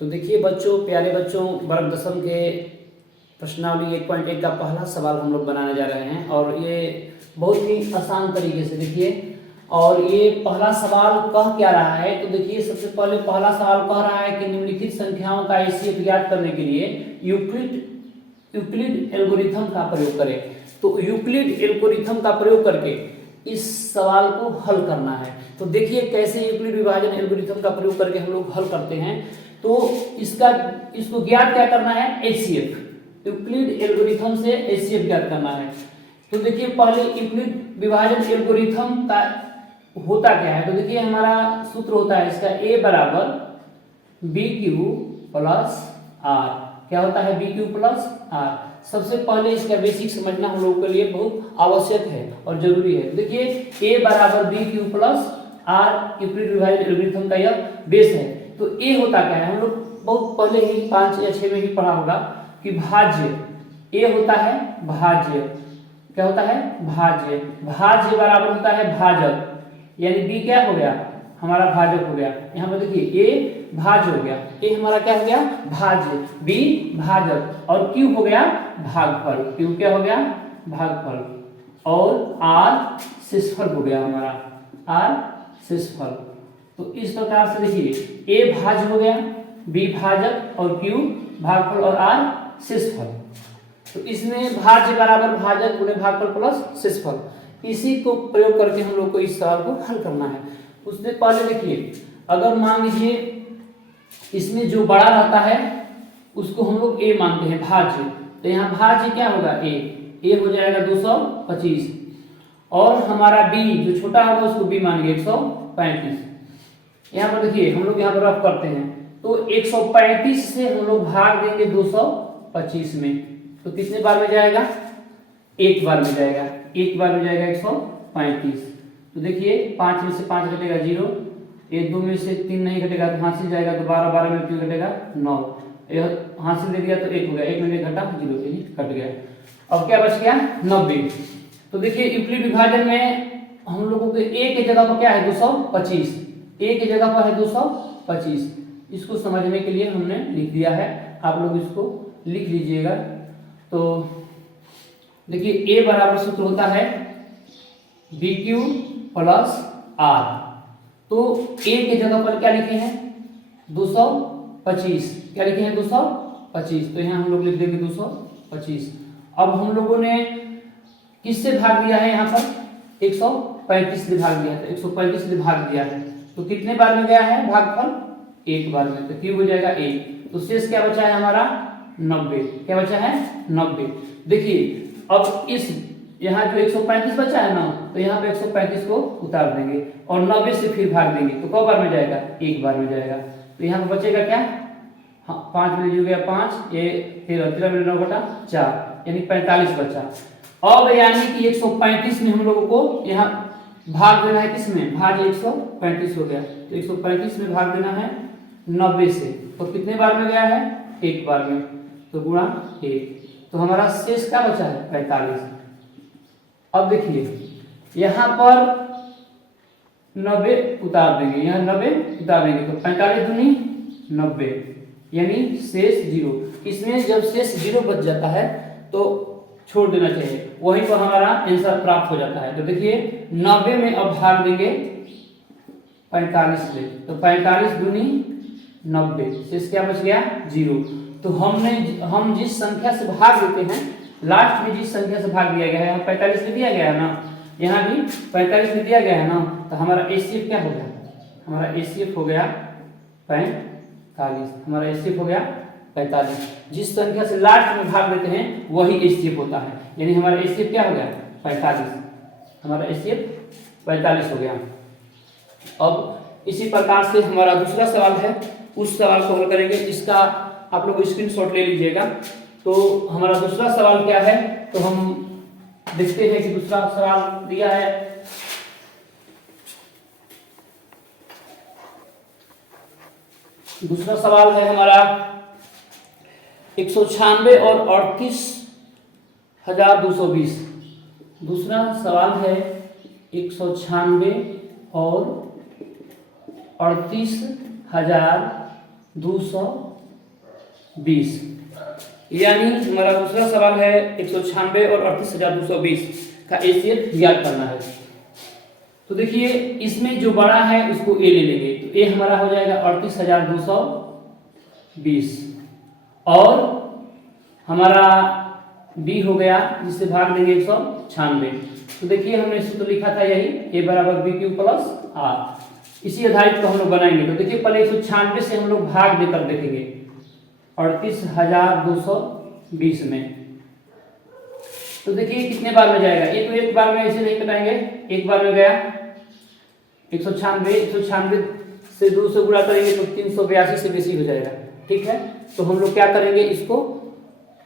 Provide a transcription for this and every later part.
तो देखिए बच्चों, प्यारे बच्चों, वर्ग दसम के प्रश्नावली 1.1 का पहला सवाल हम लोग बनाने जा रहे हैं और ये बहुत ही आसान तरीके से देखिए। और ये पहला सवाल कह क्या रहा है, तो देखिए सबसे पहले पहला सवाल कह रहा है कि निम्नलिखित संख्याओं का एचसीएफ ज्ञात करने के लिए यूक्लिड एल्गोरिथम का प्रयोग करें। तो यूक्लिड एल्गोरिथम का प्रयोग करके इस सवाल को हल करना है। तो देखिए कैसे यूक्लिड विभाजन एल्गोरिथम का प्रयोग करके हम लोग हल करते हैं। तो इसको ज्ञात क्या करना है, एचसीएफ, यूक्लिड एल्गोरिथम से एचसीएफ ज्ञात करना है। तो देखिए पहले यूक्लिड विभाजन एल्गोरिथम का होता क्या है, तो देखिए हमारा सूत्र होता है इसका a बराबर बी क्यू प्लस आर। क्या होता है, बी क्यू प्लस आर। सबसे पहले इसका बेसिक समझना हम लोगों के लिए बहुत आवश्यक है और जरूरी है। देखिए a बराबर b q plus r Euclid विभाजन एल्गोरिथम का यह बेस है। तो a होता क्या है, हम लोग बहुत पहले ही 5 या 6 में ही पढ़ा होगा कि भाज्य, a होता है भाज्य। क्या होता है, भाज्य। भाज्य बराबर होता है भाजक, यानी b क्या हो गया, हमारा भाजक हो गया। यहाँ पर देखिए a भाज्य हो गया, a हमारा क्या हो गया, भाज्य, b भाजक और q हो गया भागफल। q क्या हो गया, भागफल। और r शेषफल हो गया हमारा, r शेषफल। तो इस प्रकार से देखिए a भाज्य हो गया, b भाजक और q भागफल और r शेषफल। तो इसमें भाज्य बराबर भाजक गुणे भागफल प्लस शेषफल, इसी को प्रयोग करके हम लोग को इस सवाल को हल करना है। उससे पहले देखिए अगर मान लीजिए इसमें जो बड़ा रहता है उसको हम लोग a मानते हैं भाज्य, तो यहाँ भाज्य क्या होगा, a हो जाएगा 225 और हमारा b जो छोटा होगा उसको b मानेंगे 135। यहाँ पर देखिए हम लोग यहाँ पर रफ करते हैं, तो 135 से हम लोग भाग देंगे 225 में, तो कितने बार में जाएगा, एक बार में जाएगा, एक बार में जाएगा 135। तो देखिए 5 में से 5 घटेगा 0, ये 2 में से 3 नहीं घटेगा तो हासिल जाएगा, तो 12, 12 में 3 घटेगा 9, यह हासिल दे दिया तो 1 हो गया, 1 में घटा 0, ये कट गया। अब क्या बच गया, 90। तो देखिए यूक्लिड विभाजन में हम लोगों के a के जगह पर क्या है 225, a के जगह पर है 225। इसको समझने के लिए हमने लिख दिया है, आप लोग इसको लिख लीजिएगा। तो देखिए a बराबर सूत्र होता है बी क्यू प्लस आर। तो a के जगह पर क्या लिखे हैं 225, क्या लिखे हैं 225, तो यहाँ हम लोग लिख देंगे 225। अब हम लोगों ने किससे भाग दिया है, यहाँ पर 135 से भाग दिया है, तो 135 से भाग दिया है, तो कितने बार में गया है भागफल, एक बार में, तो क्यों हो जाएगा 1। तो शेष क्या बचा है हमारा 90, क्या बचा है 90। देखिए अब इस यहाँ जो 135 बचा है ना, तो यहाँ पे 135 को उतार देंगे और 90 से फिर भाग देंगे, तो कब बार में जाएगा, एक बार में जाएगा। तो यहाँ पे बचेगा क्या, हाँ 5 में हो गया 5, ये 13 में 9 घटा 4, यानी 45 बचा। अब यानी कि 135 में हम लोगों को यहाँ भाग देना है, किसमें, भाज्य 135 हो गया, तो 135 में भाग देना है 90 से, तो कितने बार में गया है, एक बार में, तो गुणा 1, तो हमारा शेष क्या बचा है 45। अब देखिए यहाँ पर 90 उतार देंगे, यहाँ 90 उतार देंगे, तो 45 दूनी 90, यानी शेष 0। इसमें जब शेष 0 बच जाता है तो छोड़ देना चाहिए, वहीं पर हमारा आंसर प्राप्त हो जाता है। तो देखिए 90 में अब भाग देंगे 45 में, तो 45 दूनी 90, शेष क्या बच गया 0। तो हम जिस संख्या से भाग देते हैं, लास्ट में जिस संख्या से भाग दिया गया है, यहाँ 45 में दिया गया है ना, यहाँ भी 45 में दिया गया है ना, तो हमारा एचसीएफ क्या हो गया, हमारा एचसीएफ हो गया 45, हमारा एचसीएफ हो गया 45। जिस संख्या से लास्ट में भाग देते हैं वही एचसीएफ होता है, यानी हमारा एचसीएफ क्या हो गया 45, हमारा एचसीएफ 45 हो गया। अब इसी प्रकार से हमारा दूसरा सवाल है, उस सवाल को हल करेंगे, इसका आप लोग स्क्रीनशॉट ले लीजिएगा। तो हमारा दूसरा सवाल क्या है, तो हम देखते हैं कि दूसरा सवाल दिया है। दूसरा सवाल है हमारा 196 और 38,220। दूसरा सवाल है 196 और 38,220। 220। यानी हमारा दूसरा सवाल है 196 और 38,220 का एचसीएफ ज्ञात करना है। तो देखिए इसमें जो बड़ा है उसको ए ले लेंगे, तो ए हमारा हो जाएगा 38,220 और हमारा बी हो गया जिससे भाग देंगे 196। तो देखिए हमने सूत्र लिखा था यही ए बराबर बी क्यू प्लस आर, इसी आधारित को हम लोग बनाएंगे। तो देखिए पहले 196 से हम लोग भाग देकर देखेंगे 38,220 में। तो देखिए कितने बार में जाएगा, ये तो एक बार में ऐसे नहीं कटाएंगे, एक बार में गया 196 से 2 से गुणा करेंगे तो 382 से बेसी हो जाएगा। ठीक है, तो हम लोग क्या करेंगे, इसको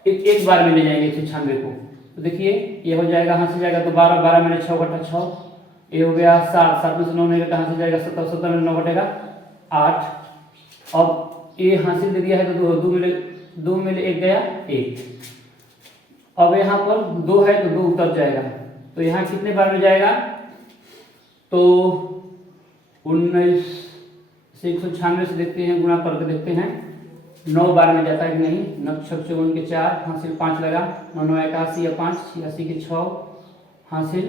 एक बार में ले जाएंगे 196 को। तो देखिए ये हो जाएगा, यहाँ से जाएगा तो 12, 12 में 6 बटा 6, ये हो गया 7, 7 में से 9 नहीं कहाँ से जाएगा 17, 17 में 9 बटेगा 8। अब ये हासिल दे दिया है तो 2 में 1 गया 1। अब यहाँ पर 2 है तो 2 उतर जाएगा, तो यहाँ कितने बार में जाएगा, तो 19 से 196 से देखते हैं, गुणा करके देखते हैं 9 बार में जाता है कि नहीं। 9 6 54 के 4 हासिल 5 लगा, 9 9 81 या 5 86 के 6 हासिल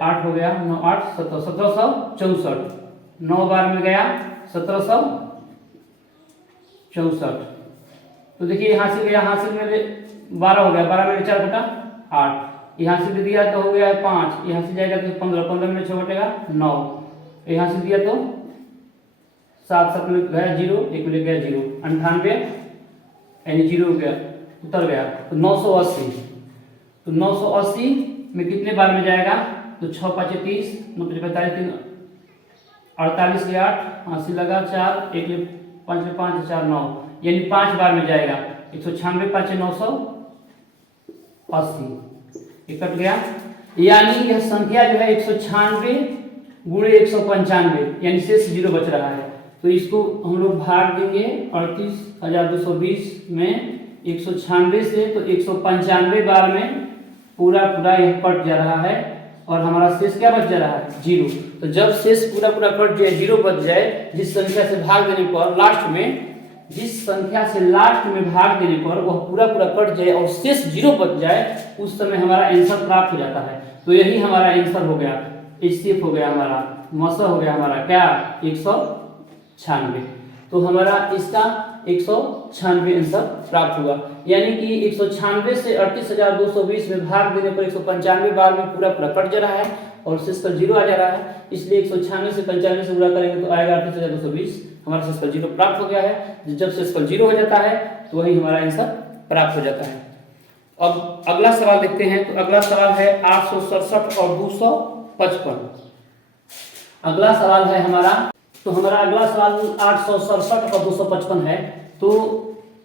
8 हो गया, 9 8 17 1764। 9 बार में गया 1764। तो देखिए यहाँ से गया, हासिल में 12 हो गया, 12 में 4 बटा 8, यहाँ से दे दिया तो हो गया 5, यहाँ से जाएगा तो 15, 15 में 6 बटेगा 9, यहाँ से दिया तो 7, 7 में गया 0, 1 में गया 0, 98 यानी 0 गया उतर गया, तो 980। तो 980 में कितने बार में जाएगा, तो 6 5 30, 9 5 45 3 48 के 8 हासिल लगा 4, 1 में 5 में 5 4 9, यानी 5 बार में जाएगा। 196 5 980 ये कट गया, यानी यह संख्या जो है 196 गुणे 195 यानी शेष 0 बच रहा है। तो इसको हम लोग भाग देंगे 38,220 में 196 से, तो 195 बार में पूरा यह कट जा रहा है और हमारा शेष क्या बच जा रहा है 0। तो जब शेष पूरा कट जाए 0 बच जाए, जिस संख्या से भाग देने पर लास्ट में भाग देने पर वह पूरा कट जाए और शेष 0 बच जाए, उस समय हमारा आंसर प्राप्त हो जाता है। तो यही हमारा आंसर हो गया, एचसीएफ हो गया हमारा, मौसा हो गया हमारा क्या 196। तो हमारा इसका 196 आंसर प्राप्त हुआ, यानी कि 196 से 38,220 में भाग देने पर 195 बार में पूरा कट जा रहा है और शेष पर 0 आ जा रहा है। इसलिए 196 से 95 से गुणा करेंगे तो आएगा 38,220, हमारा शेष पर 0 प्राप्त हो गया है। जब शेष पर 0 हो जाता है तो वही हमारा आंसर प्राप्त हो जाता है। अब अगला सवाल देखते हैं। तो अगला सवाल है 867 और 255। अगला सवाल है हमारा, तो हमारा अगला सवाल 867 और 255 है। तो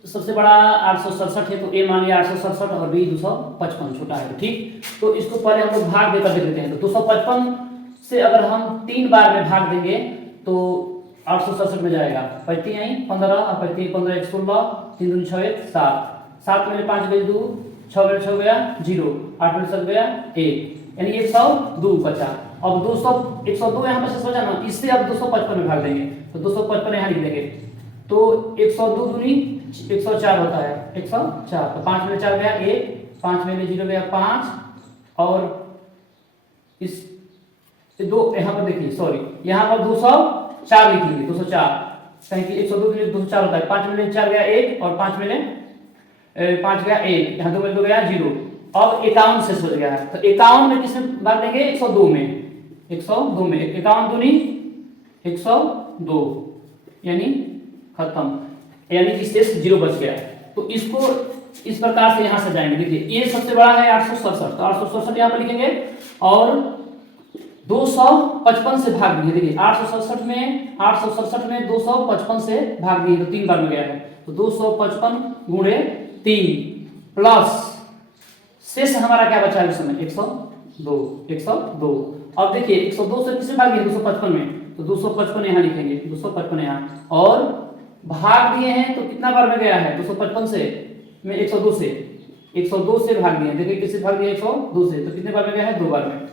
सबसे बड़ा 867 है, तो ए मान लिया 867 और बी 255 छोटा है, ठीक। तो इसको पहले हम लोग भाग देकर देख लेते हैं। तो 255 से अगर हम 3 बार में भाग देंगे तो 867 में जाएगा, 5 आई 15 और 5 15 1 16, 3 2 6 1 7, 7 में 5 गए 2, 6 में 6 गया 0, 8 में 7 गया 1, यानी 102 बचा। अब 102 यहाँ पर से सोचा ना, इससे अब 255 में भाग देंगे तो 255 यहाँ लिख देंगे। तो 102 दूनी 104 होता है, 104। तो 5 में 4 गया 1, 5 में 0 गया 5, और इस 2 यहाँ पर देखिए, सॉरी यहाँ पर 204 लिखेंगे, 204 कहीं कि 102 204 होता है। 5 में 4 गया 1 और 5 में 5 गया 1, यहाँ 2 में 2 गया 0। अब 51 से सोच गया है, तो 51 में किसमें भाग देंगे 102 में, 102 में 51 दूनी 102, यानी खत्म, यानी कि शेष 0 बच गया। तो इसको इस प्रकार से यहाँ से जाएंगे। देखिए ये सबसे बड़ा है 867, तो 867 यहाँ पर लिखेंगे और 255 से भाग दिए। देखिए 867 में 255 से भाग दिए तो 3 बार में गया है, तो 255 गुणे 3 प्लस शेष हमारा क्या बचा है इस समय 102। अब देखिए 102 से किससे भाग दिए 255 में, तो 255 यहाँ लिखेंगे, 255 यहाँ, और भाग दिए हैं तो कितना बार में गया है 255 से में 102 से भाग दिए। देखिए किससे भाग दिया 102 से, तो कितने बार में गया है 2 बार में,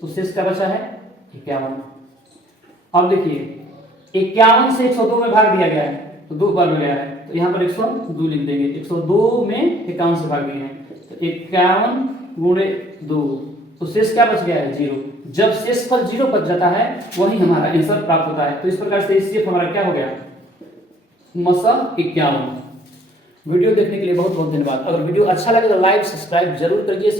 तो शेष क्या बचा है 51। अब देखिए 51 से 102 में भाग दिया गया है तो 2 बार हो गया है, तो यहाँ पर 102 लिख देंगे। 102 में 51 से भाग दिए हैं तो 51 गुणे 2, तो शेष क्या बच गया है 0। जब शेषफल 0 बच जाता है वही हमारा आंसर प्राप्त होता है। तो इस प्रकार से एचसीएफ हमारा क्या हो गया, मसा 51। वीडियो देखने के लिए बहुत बहुत धन्यवाद। अगर वीडियो अच्छा लगे तो लाइक सब्सक्राइब जरूर करिए।